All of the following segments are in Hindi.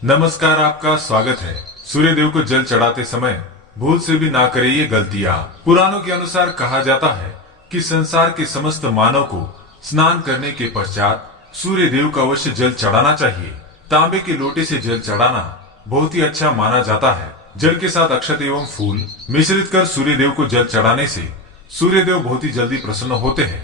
नमस्कार, आपका स्वागत है। सूर्य देव को जल चढ़ाते समय भूल से भी ना करे ये गलतियाँ। पुराणों के अनुसार कहा जाता है कि संसार के समस्त मानव को स्नान करने के पश्चात सूर्य देव को अवश्य जल चढ़ाना चाहिए। तांबे के लोटे से जल चढ़ाना बहुत ही अच्छा माना जाता है। जल के साथ अक्षत एवं फूल मिश्रित कर सूर्य देव को जल चढ़ाने से सूर्य देव बहुत ही जल्दी प्रसन्न होते हैं।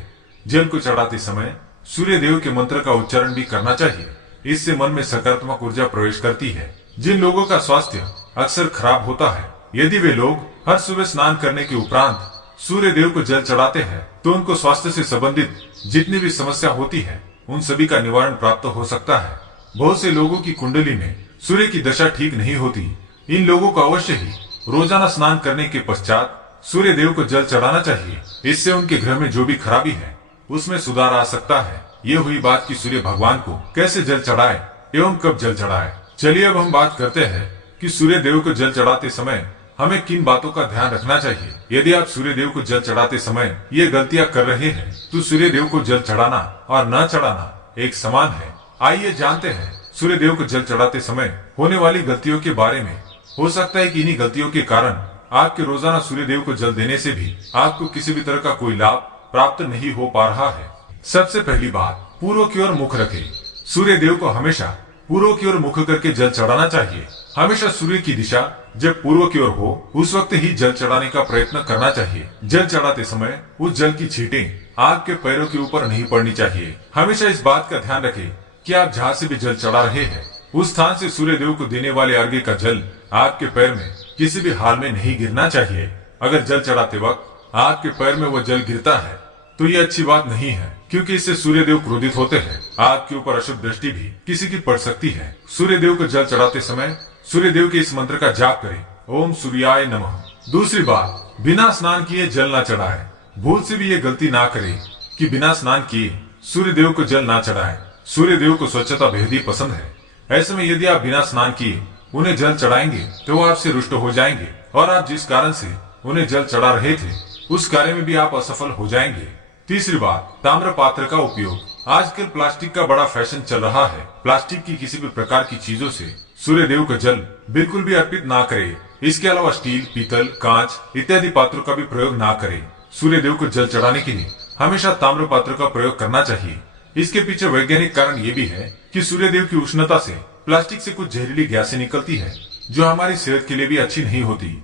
जल को चढ़ाते समय सूर्य देव के मंत्र का उच्चारण भी करना चाहिए। इससे मन में सकारात्मक ऊर्जा प्रवेश करती है। जिन लोगों का स्वास्थ्य अक्सर खराब होता है, यदि वे लोग हर सुबह स्नान करने के उपरांत सूर्य देव को जल चढ़ाते हैं तो उनको स्वास्थ्य से संबंधित जितनी भी समस्या होती है उन सभी का निवारण प्राप्त हो सकता है। बहुत से लोगों की कुंडली में सूर्य की दशा ठीक नहीं होती। इन लोगों को अवश्य ही रोजाना स्नान करने के पश्चात सूर्य देव को जल चढ़ाना चाहिए। इससे उनके ग्रह में जो भी खराबी है उसमें सुधार आ सकता है। ये हुई बात कि सूर्य भगवान को कैसे जल चढ़ाए एवं कब जल चढ़ाए। चलिए अब हम बात करते हैं कि सूर्य देव को जल चढ़ाते समय हमें किन बातों का ध्यान रखना चाहिए। यदि आप सूर्य देव को जल चढ़ाते समय ये गलतियां कर रहे हैं तो सूर्य देव को जल चढ़ाना और न चढ़ाना एक समान है। आइए जानते हैं सूर्य देव को जल चढ़ाते समय होने वाली गलतियों के बारे में। हो सकता है कि इन्हीं गलतियों के कारण आपके रोजाना सूर्य देव को जल देने से भी आपको किसी भी तरह का कोई लाभ प्राप्त नहीं हो पा रहा है। सबसे पहली बात, पूर्व की ओर मुख रखें। सूर्य देव को हमेशा पूर्व की ओर मुख करके जल चढ़ाना चाहिए। हमेशा सूर्य की दिशा जब पूर्व की ओर हो उस वक्त ही जल चढ़ाने का प्रयत्न करना चाहिए। जल चढ़ाते समय उस जल की छींटें आपके पैरों के ऊपर नहीं पड़नी चाहिए। हमेशा इस बात का ध्यान रखें कि आप जहाँ से भी जल चढ़ा रहे हैं उस स्थान से सूर्य देव को देने वाले अर्घ्य का जल आपके पैर में किसी भी हाल में नहीं गिरना चाहिए। अगर जल चढ़ाते वक्त आपके पैर में वह जल गिरता है तो ये अच्छी बात नहीं है, क्योंकि इससे सूर्य देव क्रोधित होते हैं। आपके ऊपर अशुभ दृष्टि भी किसी की पड़ सकती है। सूर्य देव को जल चढ़ाते समय सूर्य देव के इस मंत्र का जाप करें, ओम सूर्याय नमः। दूसरी बात, बिना स्नान किए जल न चढ़ाए। भूल से भी ये गलती ना करें कि बिना स्नान किए सूर्य देव को जल ना चढ़ाए। सूर्य देव को स्वच्छता बेहद ही पसंद है। ऐसे में यदि आप बिना स्नान किए उन्हें जल चढ़ाएंगे तो वो आपसे रुष्ट हो जाएंगे और आप जिस कारण से उन्हें जल चढ़ा रहे थे उस कार्य में भी आप असफल हो जाएंगे। तीसरी बात, ताम्र पात्र का उपयोग। आजकल प्लास्टिक का बड़ा फैशन चल रहा है। प्लास्टिक की किसी भी प्रकार की चीजों से सूर्य देव का जल बिल्कुल भी अर्पित ना करें। इसके अलावा स्टील, पीतल, कांच इत्यादि पात्रों का भी प्रयोग ना करें। सूर्य देव को जल चढ़ाने के लिए हमेशा ताम्र पात्र का प्रयोग करना चाहिए। इसके पीछे वैज्ञानिक कारण ये भी है कि सूर्य देव की उष्णता से प्लास्टिक से कुछ जहरीली गैसें निकलती है जो हमारी सेहत के लिए भी अच्छी नहीं होती।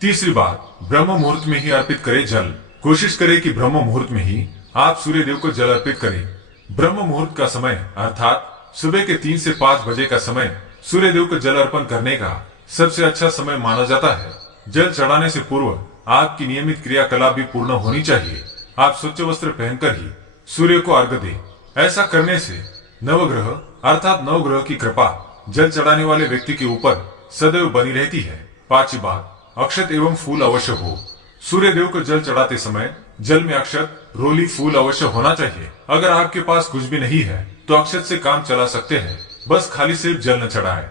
तीसरी बात, ब्रह्म मुहूर्त में ही अर्पित करें जल। कोशिश करें कि ब्रह्म मुहूर्त में ही आप सूर्य देव को जल अर्पित करें। ब्रह्म मुहूर्त का समय अर्थात सुबह के 3 से 5 बजे का समय सूर्य देव को जल अर्पण करने का सबसे अच्छा समय माना जाता है। जल चढ़ाने से पूर्व आपकी नियमित क्रियाकलाप भी पूर्ण होनी चाहिए। आप स्वच्छ वस्त्र पहनकर ही सूर्य को अर्घ्य दें। ऐसा करने से नवग्रह अर्थात नवग्रह की कृपा जल चढ़ाने वाले व्यक्ति के ऊपर सदैव बनी रहती है। पांचवी बात, अक्षत एवं फूल अवश्य हो। सूर्य देव को जल चढ़ाते समय जल में अक्षत, रोली, फूल अवश्य होना चाहिए। अगर आपके पास कुछ भी नहीं है तो अक्षत से काम चला सकते हैं, बस खाली सिर्फ जल न चढ़ाए।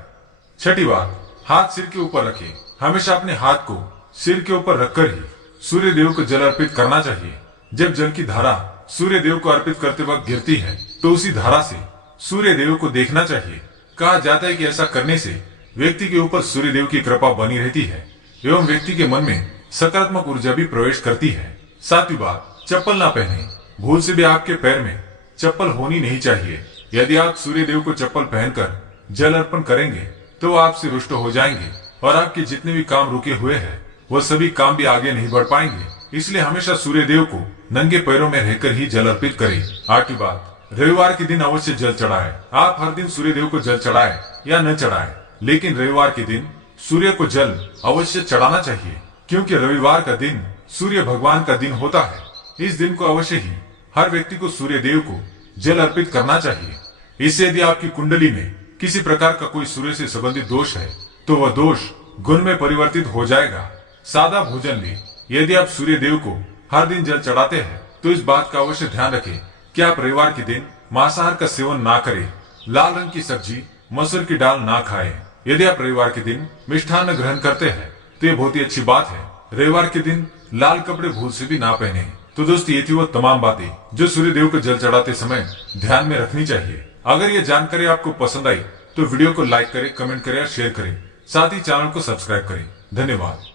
छठी बात, हाथ सिर के ऊपर रखें। हमेशा अपने हाथ को सिर के ऊपर रखकर ही सूर्य देव को जल अर्पित करना चाहिए। जब जल की धारा सूर्य देव को अर्पित करते वक्त गिरती है तो उसी धारा से सूर्य देव को देखना चाहिए। कहा जाता है कि ऐसा करने से व्यक्ति के ऊपर सूर्य देव की कृपा बनी रहती है एवं व्यक्ति के मन में सकारात्मक ऊर्जा भी प्रवेश करती है। सातवीं बात, चप्पल ना पहने। भूल से भी आपके पैर में चप्पल होनी नहीं चाहिए। यदि आप सूर्य देव को चप्पल पहनकर जल अर्पण करेंगे तो वो आपसे रुष्ट हो जाएंगे और आपके जितने भी काम रुके हुए हैं वह सभी काम भी आगे नहीं बढ़ पाएंगे। इसलिए हमेशा सूर्य देव को नंगे पैरों में रहकर ही जल अर्पित करें। आठवीं बात, रविवार के दिन अवश्य जल चढ़ाए। आप हर दिन सूर्य देव को जल चढ़ाए या न चढ़ाए, लेकिन रविवार के दिन सूर्य को जल अवश्य चढ़ाना चाहिए, क्योंकि रविवार का दिन सूर्य भगवान का दिन होता है। इस दिन को अवश्य ही हर व्यक्ति को सूर्य देव को जल अर्पित करना चाहिए। इससे यदि आपकी कुंडली में किसी प्रकार का कोई सूर्य से संबंधित दोष है तो वह दोष गुण में परिवर्तित हो जाएगा। सादा भोजन भी, यदि आप सूर्य देव को हर दिन जल चढ़ाते हैं तो इस बात का अवश्य ध्यान रखें कि आप रविवार के दिन मांसाहार का सेवन ना करें। लाल रंग की सब्जी, मसूर की दाल ना खाएं। यदि आप रविवार के दिन मिष्ठान्न ग्रहण करते हैं तो ये बहुत ही अच्छी बात है। रविवार के दिन लाल कपड़े भूल से भी ना पहने। तो दोस्तों, ये थी वो तमाम बातें जो सूर्य देव को जल चढ़ाते समय ध्यान में रखनी चाहिए। अगर ये जानकारी आपको पसंद आई तो वीडियो को लाइक करें, कमेंट करें और शेयर करें। साथ ही चैनल को सब्सक्राइब करें। धन्यवाद।